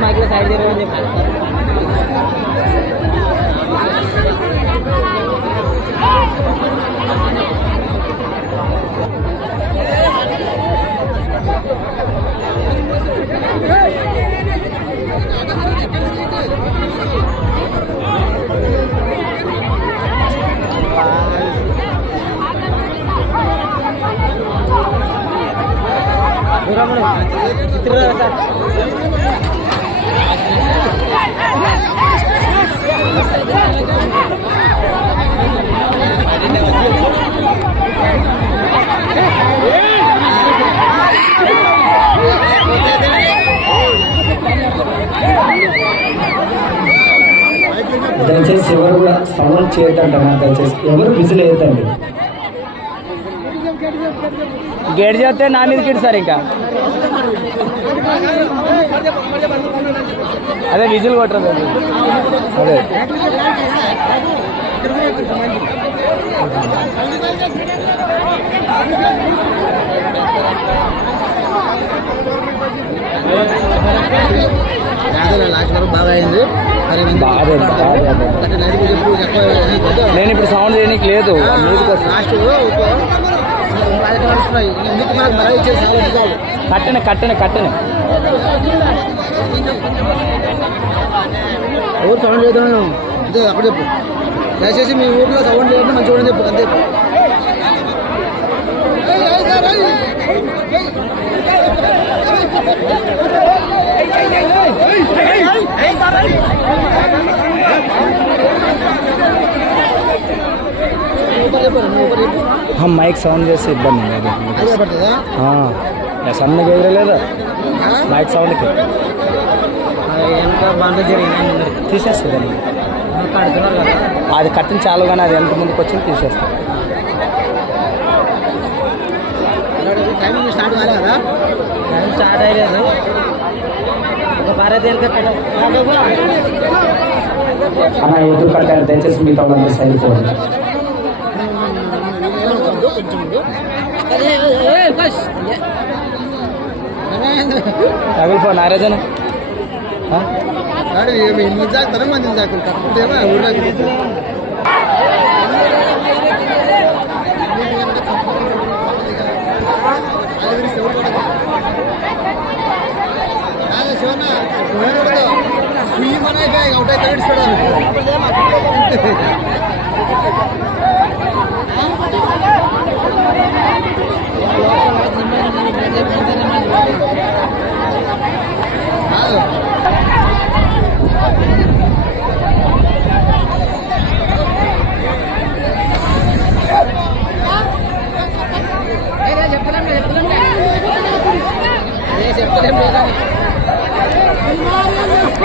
Mic side दे रहे हैं हाँ, चित्र దయచేసి ఎవరు కూడా సౌండ్ చేయొద్దంట దయచేసి. ఎవరు విజిల్ వేయద్దండి. గేట్ చేస్తే నా మీద కిట్ సార్ ఇంకా. అదే విజిల్ కొట్టరు అదే. నేను ఇప్పుడు సౌండ్ చేయడానికి లేదు. మ్యూజిక్ వస్తుంది లాస్ట్ కట్టనే కట్టనే కట్టనే. ఎవరు సౌండ్ చేద్దాం అంతే అప్పుడు చెప్పు దయచేసి మీ ఊర్లో సౌండ్ చేయడం మంచిగా ఉండని చెప్పు అంతే ఊపర్ చెప్పు నువ్వు ఊపర్ చెప్పు మైక్ సౌండ్ చేసి మైక్ సౌండ్కి తీసేస్తుంది అది కట్టిన చాలు కానీ అది ఎంత ముందుకు వచ్చింది తీసేస్తాం టైమింగ్ స్టార్ట్ కాలే కదా టైం స్టార్ట్ అయ్యలేదు ఒక భారత్ అన్న ఎదురు కట్టారు దయచేసి మీతో ಆಗಲ್ಪ ಫೋನ್ ಆರೇ ಜನ ಮಂದಿ ಔಟ್ ಆಯ್ತು ಇಡ್ಸ್ಬಿಡೋದು